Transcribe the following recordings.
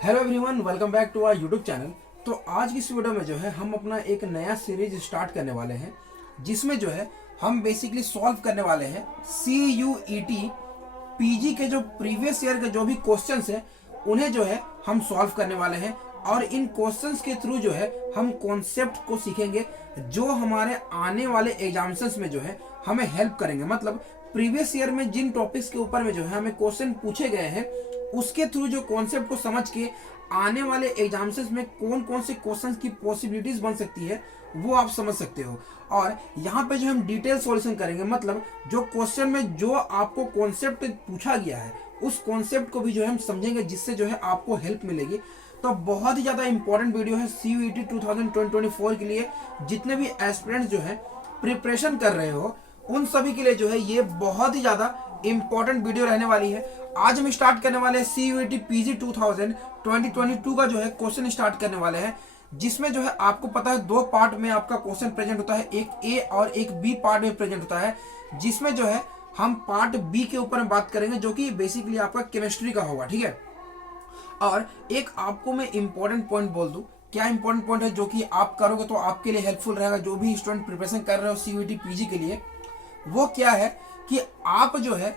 Hello everyone, welcome back to our YouTube channel. तो आज की इस वीडियो में जो है हम अपना एक नया सीरीज स्टार्ट करने वाले हैं, जिसमें जो है हम बेसिकली सॉल्व करने वाले हैं CUET PG के जो प्रीवियस ईयर के जो भी क्वेश्चंस हैं उन्हें जो है हम सॉल्व करने वाले हैं। और इन क्वेश्चंस के थ्रू जो है हम कॉन्सेप्ट को सीखेंगे जो हमारे आने वाले एग्जामिनेशंस में जो है हमें हेल्प करेंगे। मतलब प्रीवियस ईयर में जिन टॉपिक्स के ऊपर में जो है हमें क्वेश्चन पूछे गए हैं उसके थ्रू जो कॉन्सेप्ट को समझ के आने वाले एग्जाम्स में कौन कौन से क्वेश्चंस की पॉसिबिलिटीज बन सकती है वो आप समझ सकते हो। और यहाँ पे जो हम डिटेल सॉल्यूशन करेंगे, मतलब जो क्वेश्चन में जो आपको कॉन्सेप्ट पूछा गया है उस कॉन्सेप्ट को भी जो है हम समझेंगे, जिससे जो है आपको हेल्प मिलेगी। तो बहुत ही ज़्यादा इंपॉर्टेंट वीडियो है CUET 2024 के लिए। जितने भी एस्पिरेंट्स जो है प्रिपरेशन कर रहे हो उन सभी के लिए जो है ये बहुत ही ज़्यादा इंपॉर्टेंट वीडियो रहने वाली है। आज हम स्टार्ट करने वाले हैं CUET PG 2022 का जो है क्वेश्चन स्टार्ट करने वाले हैं, जिसमें जो है आपको पता है दो पार्ट में आपका क्वेश्चन प्रेजेंट होता है, एक ए और एक बी पार्ट में प्रेजेंट होता है। जिसमें जो है हम पार्ट बी के ऊपर बात करेंगे जो कि बेसिकली आपका केमिस्ट्री का होगा, ठीक है। और एक आपको मैं इंपॉर्टेंट पॉइंट बोल दूं, क्या इंपॉर्टेंट पॉइंट है जो कि आप करोगे तो आपके लिए हेल्पफुल रहेगा, जो भी स्टूडेंट प्रिपरेशन कर रहे हो CUET PG के लिए। वो क्या है कि आप जो है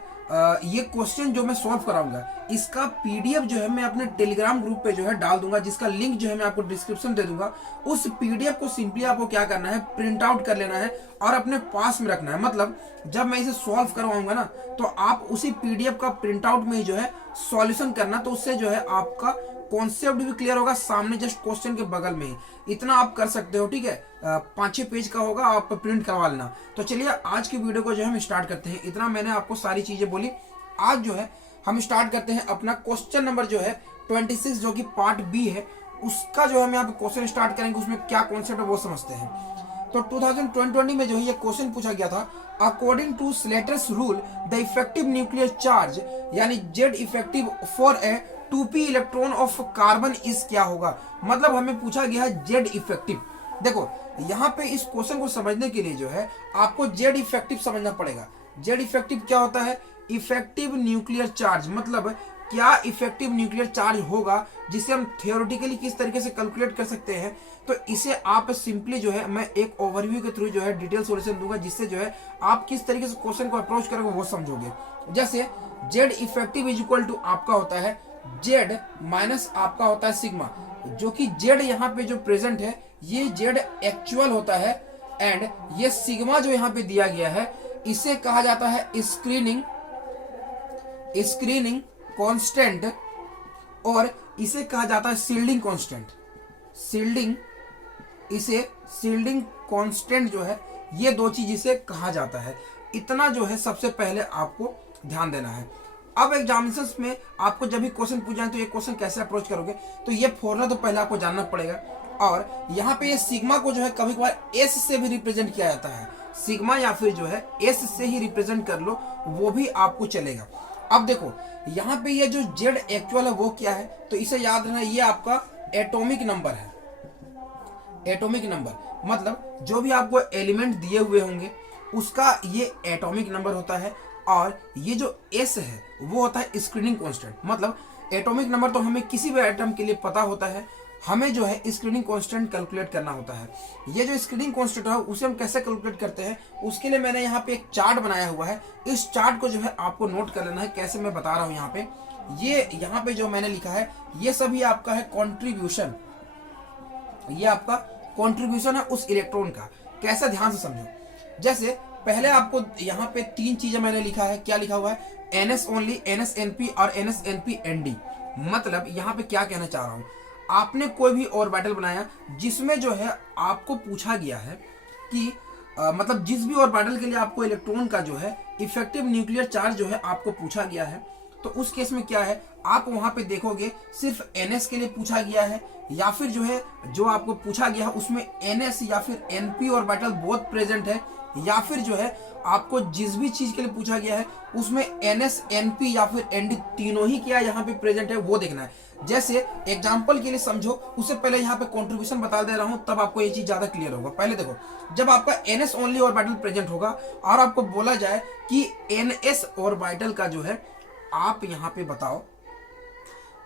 ये क्वेश्चन जो मैं सॉल्व कराऊंगा इसका PDF जो है मैं अपने टेलीग्राम ग्रुप पे जो है डाल दूंगा, जिसका लिंक जो है मैं आपको डिस्क्रिप्शन दे दूंगा। उस PDF को सिंपली आपको क्या करना है, प्रिंट आउट कर लेना है और अपने पास में रखना है। मतलब जब मैं इसे सॉल्व करवाऊंगा ना तो आप उसी PDF का प्रिंट आउट में ही जो है सॉल्यूशन करना, तो उससे जो है आपका कॉन्सेप्ट भी क्लियर होगा, सामने जस्ट क्वेश्चन के बगल में ही। इतना आप कर सकते हो, ठीक है। 5-6 पेज का होगा, आप प्रिंट करवा लेना। तो चलिए आज की वीडियो को जो है हम स्टार्ट करते हैं। इतना मैंने आपको सारी चीजें बोली। आज जो है हम स्टार्ट करते हैं अपना क्वेश्चन नंबर जो है 26, जो कि पार्ट बी है। उसका जो हम यहाँ पे क्वेश्चन स्टार्ट करेंगे, उसमें क्या कॉन्सेप्ट है वो समझते हैं। तो 2020 में जो है ये क्वेश्चन पूछा गया था, according to Slater's rule the effective nuclear charge यानी Z effective for a 2p electron of carbon is क्या होगा। मतलब हमें पूछा गया है Z इफेक्टिव। देखो यहाँ पे इस क्वेश्चन को समझने के लिए जो है आपको Z इफेक्टिव समझना पड़ेगा। Z इफेक्टिव क्या होता है? इफेक्टिव न्यूक्लियर चार्ज, मतलब क्या इफेक्टिव न्यूक्लियर चार्ज होगा, जिसे हम थियोरेटिकली किस तरीके से कैलकुलेट कर सकते हैं। तो इसे आप सिंपली जो है मैं एक ओवरव्यू के थ्रू जो है डिटेल सॉल्यूशन दूंगा, जिससे जो है आप किस तरीके से क्वेश्चन को अप्रोच करोगे वो समझोगे। जैसे Z effective is equal to आपका होता है Z माइनस आपका होता है सिग्मा, जो कि Z यहाँ पे जो प्रेजेंट है ये Z एक्चुअल होता है, एंड ये सिग्मा जो यहाँ पे दिया गया है इसे कहा जाता है स्क्रीनिंग कांस्टेंट, और इसे कहा जाता है शील्डिंग कांस्टेंट। शील्डिंग कांस्टेंट जो है ये दो चीज इसे कहा जाता है। इतना जो है सबसे पहले आपको ध्यान देना है। अब एग्जामिनेशंस में आपको जब भी क्वेश्चन पूछ जाए तो ये क्वेश्चन कैसे अप्रोच करोगे, तो ये फॉर्मूला तो पहले आपको जानना पड़ेगा। और यहाँ पे ये सिग्मा को जो है कभी कभार S से भी रिप्रेजेंट किया जाता है, सिग्मा या फिर जो है S से ही रिप्रेजेंट कर लो, वो भी आपको चलेगा। अब देखो यहाँ पे ये जो Z एक्चुअल है वो क्या है, तो इसे याद रखना, ये आपका एटॉमिक नंबर है। एटॉमिक नंबर मतलब जो भी आपको एलिमेंट दिए हुए होंगे उसका ये एटॉमिक नंबर होता है, और ये जो S है वो होता है स्क्रीनिंग कांस्टेंट। मतलब एटॉमिक नंबर तो हमें किसी भी एटम के लिए पता होता है, हमें जो है स्क्रीनिंग कांस्टेंट कैलकुलेट करना होता है। ये जो स्क्रीनिंग कांस्टेंट है उसे हम कैसे कैलकुलेट करते हैं, उसके लिए मैंने यहाँ पे एक चार्ट बनाया हुआ है। इस चार्ट को जो है आपको नोट कर लेना है, कैसे मैं बता रहा हूँ। यहाँ पे ये यहाँ पे जो मैंने लिखा है ये सभी आपका है कॉन्ट्रीब्यूशन, ये आपका कॉन्ट्रीब्यूशन है उस इलेक्ट्रॉन का। कैसे, ध्यान से समझो। जैसे पहले आपको यहाँ पे 3 चीजें मैंने लिखा है, क्या लिखा हुआ है, NS ओनली, NSNP और NSNP-ND। मतलब यहाँ पे क्या कहना चाह रहा हूँ, आपने कोई भी ऑर्बिटल बनाया जिसमें जो है आपको पूछा गया है कि मतलब जिस भी ऑर्बिटल के लिए आपको इलेक्ट्रॉन का जो है इफेक्टिव न्यूक्लियर चार्ज जो है आपको पूछा गया है, तो उस केस में क्या है, आप वहां पे देखोगे सिर्फ NS के लिए पूछा गया है, या फिर जो है जो आपको पूछा गया है उसमें NS या फिर NP ऑर्बिटल बोथ प्रेजेंट है, या फिर जो है आपको जिस भी चीज के लिए पूछा गया है उसमें NS, NP या फिर ND तीनों ही क्या यहाँ पे प्रेजेंट है वो देखना है। जैसे एग्जांपल के लिए समझो, उससे पहले यहाँ पे कंट्रीब्यूशन बता दे रहा हूँ, तब आपको ये चीज ज्यादा क्लियर होगा। पहले देखो, जब आपका NS ओनली ऑर्बिटल प्रेजेंट होगा और आपको बोला जाए कि NS ऑर्बिटल का जो है आप यहाँ पे बताओ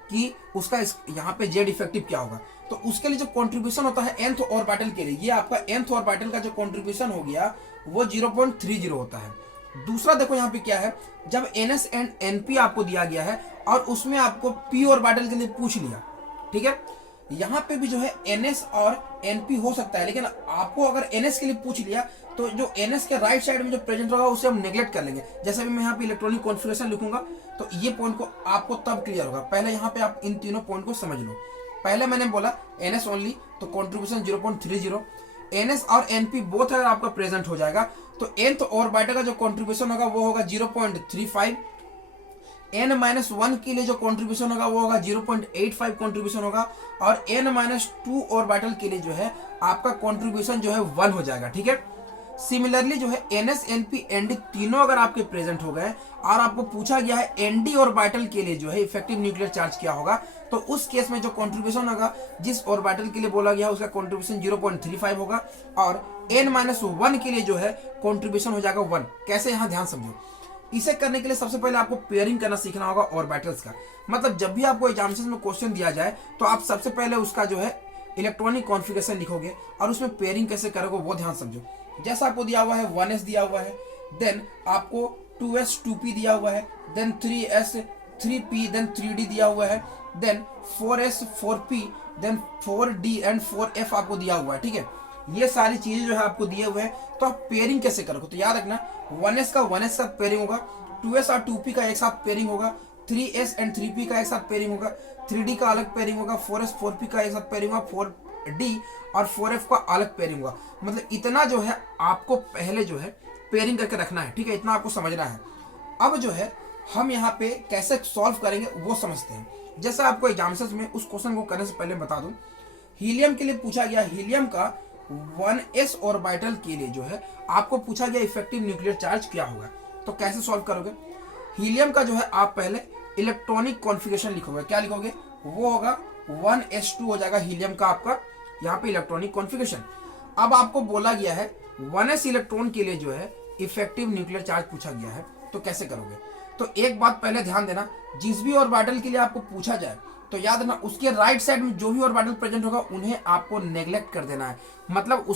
कि उसका यहाँ पे जेड इफेक्टिव क्या होगा। तो उसके लिए जो कंट्रीब्यूशन होता है nth ऑर्बिटल के लिए, ये आपका nth ऑर्बिटल का जो कंट्रीब्यूशन हो गया वो 0.30 होता है। दूसरा देखो यहाँ पे क्या है, जब ns एंड np आपको दिया गया है और उसमें आपको p ऑर्बिटल के लिए पूछ लिया, ठीक है, यहाँ पे भी जो है ns और np हो सकता है, लेकिन आपको अगर ns के लिए पूछ लिया तो जो ns के राइट साइड में जो प्रेजेंट होगा उसे हम नेग्लेक्ट कर लेंगे। जैसे भी मैं यहाँ पे इलेक्ट्रॉनिक कॉन्फ़िगरेशन लिखूंगा तो ये पॉइंट को आपको तब क्लियर होगा। पहले यहाँ पे आप इन तीनों पॉइंट को समझ लो। पहले मैंने बोला ns ओनली तो कॉन्ट्रीब्यूशन 0.30, ns और np बोथ अगर आपका प्रेजेंट हो जाएगा तो nth ऑर्बिटल का जो कॉन्ट्रीब्यूशन होगा वो होगा 0.35, n-1 के लिए जो कंट्रीब्यूशन होगा वो होगा 0.85 कंट्रीब्यूशन होगा, और n-2 ऑर्बिटल के लिए जो है आपका कंट्रीब्यूशन जो है 1 हो जाएगा, ठीक है। सिमिलरली जो है ns np nd तीनों अगर आपके प्रेजेंट हो गए और आपको पूछा गया है nd ऑर्बिटल के लिए जो है इफेक्टिव न्यूक्लियर चार्ज क्या होगा, तो उस केस में जो कंट्रीब्यूशन होगा जिस ऑर्बिटल के लिए बोला गया उसका कंट्रीब्यूशन 0.35 होगा, और n-1 के लिए जो है कंट्रीब्यूशन हो जाएगा 1। कैसे, यहाँ ध्यान समझो। इसे करने के लिए सबसे पहले आपको पेयरिंग करना सीखना होगा ऑर्बिटल्स का। मतलब जब भी आपको एग्जामिनेशन में क्वेश्चन दिया जाए तो आप सबसे पहले उसका जो है इलेक्ट्रॉनिक कॉन्फ़िगरेशन लिखोगे और उसमें पेयरिंग कैसे करोगे वो ध्यान समझो। जैसा आपको दिया हुआ है 1s दिया हुआ है, देन आपको 2s 2p दिया हुआ है, then 3s 3p, then 3d दिया हुआ है, then 4s 4p, then 4d and 4f आपको दिया हुआ है, ठीक है। ये सारी चीजें जो है आपको दिए हुए हैं, तो आप पेयरिंग कैसे करोगे, तो याद रखना 1s का 1s साथ पेयरिंग होगा, 2s और 2p का एक साथ पेयरिंग होगा, 3s एंड 3p का एक साथ पेयरिंग होगा, 3d का अलग पेयरिंग होगा, 4s 4p का एक साथ पेयरिंग होगा, 4d और 4f का अलग पेयरिंग होगा। मतलब इतना जो है आपको पहले जो है पेयरिंग करके रखना है, ठीक है, इतना आपको समझना है। अब जो है हम यहाँ पे कैसे सॉल्व करेंगे वो समझते हैं। जैसा आपको एग्जामिनेशन में उस क्वेश्चन को करने से पहले बता दूं, हीलियम के लिए पूछा गया, हीलियम का 1s ऑर्बिटल के लिए जो है आपको पूछा गया इफेक्टिव न्यूक्लियर चार्ज क्या होगा। तो कैसे सॉल्व करोगे, हीलियम का जो है आप पहले इलेक्ट्रॉनिक कॉन्फ़िगरेशन लिखोगे। क्या लिखोगे, वो होगा 1s2 हो जाएगा हीलियम का आपका यहाँ पे इलेक्ट्रॉनिक कॉन्फ़िगरेशन। अब आपको बोला गया है 1s इलेक्ट्रॉन के लिए जो है इफेक्टिव न्यूक्लियर चार्ज पूछा गया है, तो कैसे करोगे। तो एक बात पहले ध्यान देना, जिस भी ऑर्बिटल के लिए आपको पूछा जाए तो याद रखना उसके राइट साइड में जो भी ऑर्बिटल प्रेजेंट होगा उन्हें आपको नेग्लेक्ट कर देना है। मतलब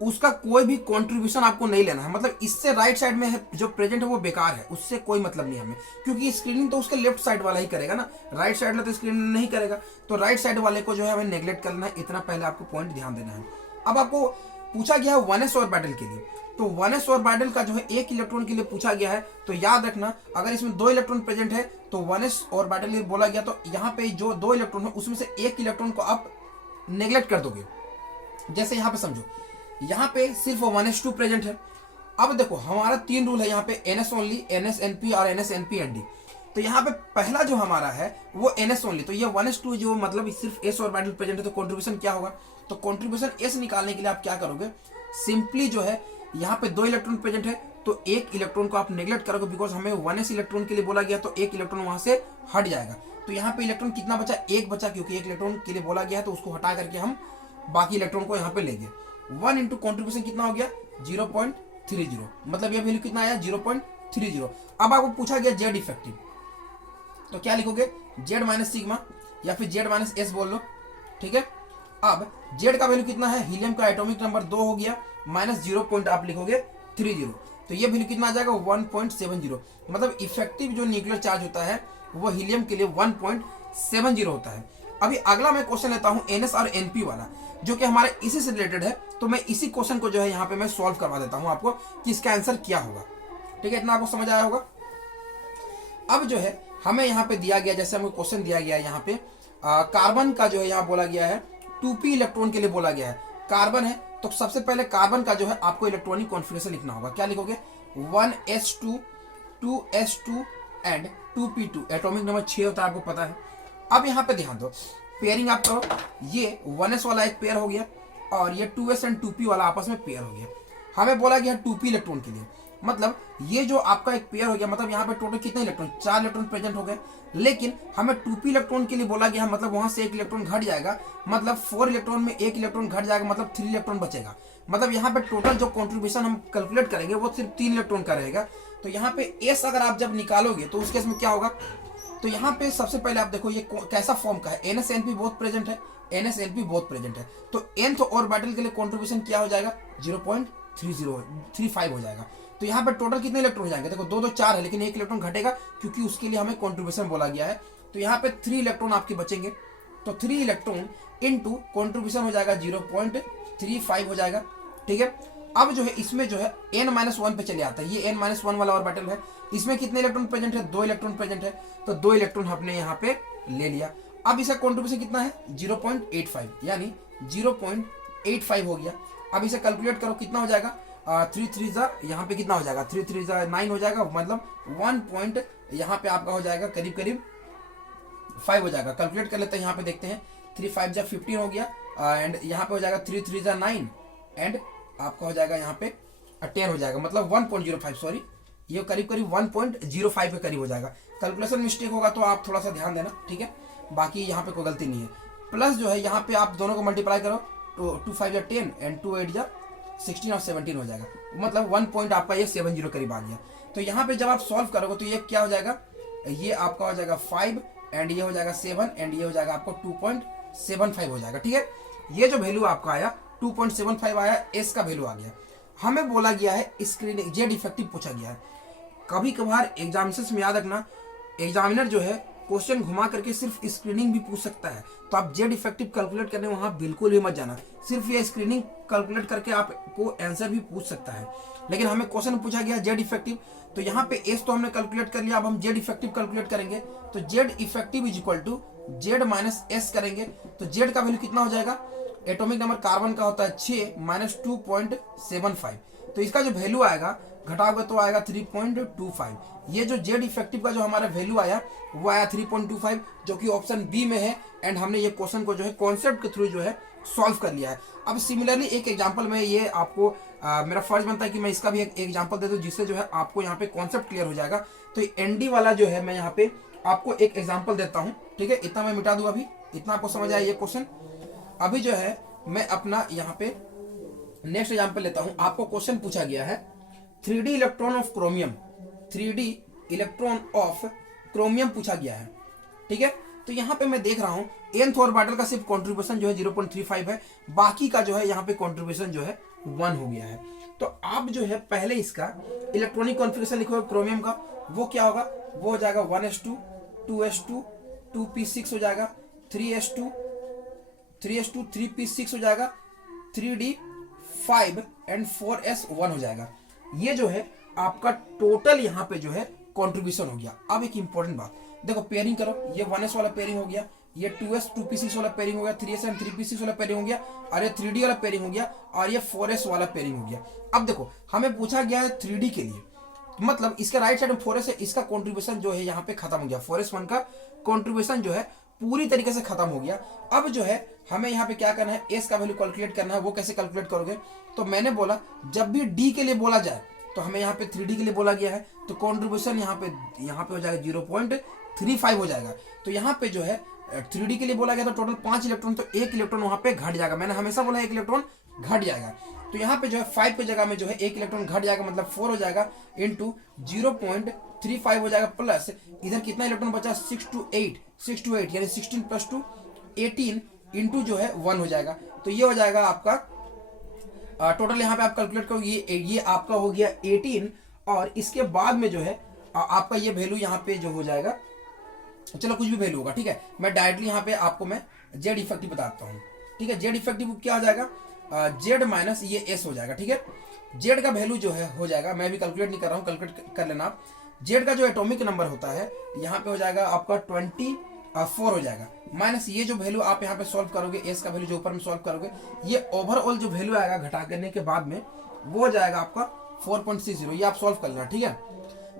उसका कोई भी कंट्रीब्यूशन आपको नहीं लेना है। मतलब इससे राइट साइड में है जो प्रेजेंट है वो बेकार है, उससे कोई मतलब नहीं हमें, क्योंकि स्क्रीनिंग तो उसके लेफ्ट साइड वाला ही करेगा ना, राइट साइड वाला तो स्क्रीनिंग नहीं करेगा। तो राइट साइड वाले को जो है हमें नेग्लेक्ट करना है, इतना पहले आपको पॉइंट ध्यान देना है। अब आपको पूछा गया है 1s ऑर्बिटल के लिए, तो 1s ऑर्बिटल का जो है एक इलेक्ट्रॉन के लिए पूछा गया है, तो याद रखना अगर इसमें 2 इलेक्ट्रॉन प्रेजेंट है तो 1s ऑर्बिटल के लिए बोला गया, तो यहाँ पे जो 2 इलेक्ट्रॉन है उसमें से एक इलेक्ट्रॉन को आप नेग्लेक्ट कर दोगे। जैसे यहाँ पे समझो, यहाँ पे सिर्फ 1s2 प्रेजेंट है। अब देखो हमारा 3 रूल है यहाँ पे, ns ओनली, ns np और ns np nd। तो यहाँ पे पहला जो हमारा है वो ns ओनली, तो ये 1s2 जो मतलब सिर्फ s ऑर्बिटल प्रेजेंट है, तो कंट्रीब्यूशन क्या होगा, तो कंट्रीब्यूशन s निकालने के लिए आप क्या करोगे, सिंपली जो है यहाँ पे 2 इलेक्ट्रॉन प्रेजेंट है तो एक इलेक्ट्रॉन को आप नेग्लेक्ट करोगे, बिकॉज हमें 1s इलेक्ट्रॉन के लिए बोला गया, तो एक इलेक्ट्रॉन वहां से हट जाएगा। तो यहाँ पे इलेक्ट्रॉन कितना बचा, एक बचा, क्योंकि एक इलेक्ट्रॉन के लिए बोला गया है तो उसको हटा करके हम बाकी इलेक्ट्रॉन को यहाँ पे लेंगे। 1 इंटू कॉन्ट्रीब्यूशन कितना हो गया 0.30, मतलब ये वैल्यू कितना आया 0.30। अब आपको पूछा गया जेड इफेक्टिव, तो क्या लिखोगे, जेड माइनस सिग्मा या फिर जेड माइनस एस बोल लो, ठीक है। अब जेड का वैल्यू कितना है, हीलियम का एटॉमिक नंबर 2 हो गया, माइनस 0 आप लिखोगे 30, तो ये वैल्यू कितना आ जाएगा 1.70। मतलब इफेक्टिव जो न्यूक्लियर चार्ज होता है वो हीलियम के लिए 1.70 होता है। अभी अगला मैं क्वेश्चन लेता हूं एनएस और एनपी वाला, जो कि हमारे इसी से रिलेटेड है, तो मैं इसी क्वेश्चन को जो है यहाँ पे मैं सॉल्व करवा देता हूं आपको कि इसका आंसर क्या होगा, ठीक है, इतना आपको समझ आया होगा। अब जो है हमें यहाँ पे दिया गया, जैसे हमें क्वेश्चन दिया गया है यहाँ पे कार्बन का जो है यहाँ बोला गया है 2p इलेक्ट्रॉन के लिए बोला गया है, कार्बन है, तो सबसे पहले कार्बन का जो है आपको इलेक्ट्रॉनिक कॉन्फ़िगरेशन लिखना होगा। क्या लिखोगे 1s2 2s2 and 2p2, atomic number 6 होता है, आपको पता है। अब यहाँ पे ध्यान दो, पेयरिंग आप करो, ये 1s वाला एक पेयर हो गया और ये 2s एंड 2p वाला आपस में पेयर हो गया। हमें बोला गया 2p इलेक्ट्रॉन के लिए, मतलब ये जो आपका एक पेयर हो गया, मतलब यहाँ पे टोटल कितने इलेक्ट्रॉन, 4 इलेक्ट्रॉन प्रेजेंट हो गए, लेकिन हमें 2p इलेक्ट्रॉन के लिए बोला गया, मतलब वहां से एक इलेक्ट्रॉन घट जाएगा, मतलब 4 इलेक्ट्रॉन में एक इलेक्ट्रॉन घट जाएगा, मतलब 3 इलेक्ट्रॉन बचेगा। मतलब यहाँ पे टोटल जो कॉन्ट्रीब्यूशन हम कैलकुलेट करेंगे वो सिर्फ 3 इलेक्ट्रॉन का रहेगा। तो यहाँ पे एस अगर आप जब निकालोगे तो उस केस में क्या होगा, तो यहाँ पे सबसे पहले आप देखो ये कैसा फॉर्म का है, NS-NP बोथ प्रेजेंट है, NS-NP बोथ प्रेजेंट है। तो nth ऑर्बिटल के लिए कॉन्ट्रीब्यूशन क्या हो जाएगा, 0.3035 हो जाएगा। तो यहाँ पे टोटल कितने इलेक्ट्रॉन हो जाएंगे, देखो 2 2 4 है, लेकिन 1 इलेक्ट्रॉन घटेगा क्योंकि उसके लिए हमें कॉन्ट्रीब्यूशन बोला गया है। तो यहाँ पे 3 इलेक्ट्रॉन आपके बचेंगे। तो 3 इलेक्ट्रॉन इनटू कॉन्ट्रीब्यूशन हो जाएगा 0.35 हो जाएगा, ठीक है। अब जो है इसमें जो है n-1 पे चले आता है, ये n-1 वाला ऑर्बिटल है, इसमें कितने इलेक्ट्रॉन प्रेजेंट है, 2 इलेक्ट्रॉन प्रेजेंट है। तो 2 इलेक्ट्रॉन हमने यहाँ पे ले लिया। अब इसका कॉन्ट्रीब्यूशन कितना है, 0.85, यानी 0.85 हो गया। अब इसे कैलकुलेट करो कितना हो जाएगा, 3 3 यहाँ पे कितना हो जाएगा, 3 3 9 हो जाएगा, मतलब 1 पॉइंट यहाँ पे आपका हो जाएगा करीब करीब 5 हो जाएगा। कैलकुलेट कर लेते हैं, यहाँ पे देखते हैं, 3 5 15 हो गया, एंड यहाँ पे हो जाएगा 3 3 9 एंड आपका हो जाएगा यहाँ पे 10 हो जाएगा, मतलब 1.05, सॉरी ये करीब करीब 1.05 के करीब हो जाएगा। कैलकुलेशन मिस्टेक होगा तो आप थोड़ा सा ध्यान देना, ठीक है, बाकी यहाँ पे कोई गलती नहीं है। प्लस जो है यहाँ पे आप दोनों को मल्टीप्लाई करो, तो 2 5 10 एंड 2 8 16 और 17 हो जाएगा, मतलब 1 पॉइंट आपका ये 70 करीब आ गया। तो यहाँ पे जब आप सॉल्व करोगे तो ये क्या हो जाएगा, ये आपका हो जाएगा 5 एंड ये हो जाएगा 7 एंड ये हो जाएगा आपको 2.75 हो जाएगा, ठीक है। ये जो वैल्यू आपका आया 2.75 आया, एस का वैल्यू आ गया। हमें बोला गया है स्क्रीनिंग जेड इफेक्टिव पूछा गया है। कभी कभार एग्जामिनेशंस में याद रखना, एग्जामिनर जो है क्वेश्चन घुमा करके सिर्फ स्क्रीनिंग भी पूछ सकता है, तो आप जेड इफेक्टिव कैलकुलेट करने वहां बिल्कुल भी मत जाना। सिर्फ ये स्क्रीनिंग कैलकुलेट करके आपको आंसर भी पूछ सकता है, लेकिन हमें क्वेश्चन पूछा गया जेड इफेक्टिव। तो यहाँ पे एस तो हमने कैलकुलेट कर लिया, अब हम जेड इफेक्टिव कैलकुलेट करेंगे। तो Z effective is equal to Z minus S करेंगे। तो जेड का वैल्यू कितना हो जाएगा, एटॉमिक नंबर कार्बन का होता है 6 माइनस 2.75, तो इसका जो वैल्यू आएगा घटाओगे तो आएगा 3.25। ये जो जेड इफेक्टिव का जो हमारा वैल्यू आया वो आया 3.25, जो कि ऑप्शन बी में है। एंड हमने ये क्वेश्चन को जो है कॉन्सेप्ट के थ्रू जो है सॉल्व कर लिया है। अब सिमिलरली एक एग्जांपल में ये आपको मेरा फर्ज बनता है कि मैं इसका भी एक एग्जांपल दे दूं, जिससे जो है आपको यहाँ पे कॉन्सेप्ट क्लियर हो जाएगा। तो एनडी वाला जो है मैं यहाँ पे आपको एक एग्जाम्पल देता हूँ, ठीक है, इतना मैं मिटा दूं, अभी इतना आपको समझ आया ये क्वेश्चन। अभी जो है मैं अपना यहाँ पे नेक्स्ट एग्जाम्पल लेता हूँ। आपको क्वेश्चन पूछा गया है 3D electron of chromium, 3D electron of chromium पूछा गया है, ठीक है। तो यहाँ पे मैं देख रहा हूँ nth ऑर्बिटल का सिर्फ कंट्रीब्यूशन जो है 0.35 है, बाकी का जो है यहाँ पे कंट्रीब्यूशन जो है 1 हो गया है। तो आप जो है पहले इसका इलेक्ट्रॉनिक कॉन्फ़िगरेशन लिखोगे क्रोमियम का, वो क्या होगा, वो हो जाएगा 1s2 2s2 2p6 हो जाएगा, 3s2 3p6 हो जाएगा, 3d5 एंड 4s1 हो जाएगा। ये जो है आपका टोटल यहाँ पे जो है कंट्रीब्यूशन हो गया। अब एक इंपॉर्टेंट बात देखो, पेयरिंग करो, ये 1s वाला पेयरिंग हो गया, ये 2s 2p6 वाला पेयरिंग हो गया, 3s एंड 3p6 वाला पेयरिंग हो गया, और ये 3d वाला पेयरिंग हो गया, और ये 4s वाला पेयरिंग हो गया। अब देखो हमें पूछा गया है 3d के लिए, मतलब इसका राइट साइड में 4s है, इसका कंट्रीब्यूशन जो है यहाँ पे खत्म हो गया, 4s1 का कंट्रीब्यूशन जो है पूरी तरीके से खत्म हो गया। अब जो है हमें यहाँ पे क्या करना है, एस का वैल्यू कैलकुलेट करना है। वो कैसे कैलकुलेट करोगे, तो मैंने बोला जब भी डी के लिए बोला जाए, तो हमें यहाँ पे 3D के लिए बोला गया है, तो कंट्रीब्यूशन यहाँ पे हो जाएगा 0.35 हो जाएगा। तो यहाँ पे जो है 3D के लिए बोला गया तो टोटल 5 इलेक्ट्रॉन, तो 1 इलेक्ट्रॉन वहाँ पे घट जाएगा। मैंने हमेशा बोला 1 इलेक्ट्रॉन घट जाएगा, तो यहाँ पे जो है 5 की जगह में जो है 1 इलेक्ट्रॉन घट जाएगा, मतलब 4 हो जाएगा इंटू 0.35 हो जाएगा, प्लस इधर कितना इलेक्ट्रॉन बचा, 6 to 8 यानी 16 + 2 18 इंटू जो है 1 हो जाएगा। तो ये हो जाएगा आपका टोटल, यहाँ पे आप कैलकुलेट करो, ये आपका हो गया 18, और इसके बाद में जो है आपका ये वैल्यू यहाँ पे जो हो जाएगा, चलो कुछ भी वैल्यू होगा, ठीक है, मैं डायरेक्टली यहाँ पे आपको मैं जेड इफेक्टिव बताता हूँ, ठीक है। जेड इफेक्टिव क्या हो जाएगा, जेड माइनस ये एस हो जाएगा, ठीक है। जेड का वैल्यू जो है हो जाएगा, मैं भी कैलकुलेट नहीं कर रहा हूँ, कैलकुलेट कर लेना आप। जेड का जो एटॉमिक नंबर होता है यहाँ पे हो जाएगा आपका 24 हो जाएगा, माइनस ये जो वैल्यू आप यहाँ पे सॉल्व करोगे, एस का वैल्यू जो ऊपर में सॉल्व करोगे, ये ओवरऑल जो वैल्यू आएगा घटा करने के बाद में वो हो जाएगा आपका 4.60, ये आप सॉल्व कर लेना, ठीक है।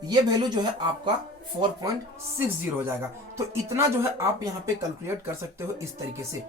ये वैल्यू जो है आपका 4.60 हो जाएगा। तो इतना जो है आप यहाँ पे कैलकुलेट कर सकते हो इस तरीके से।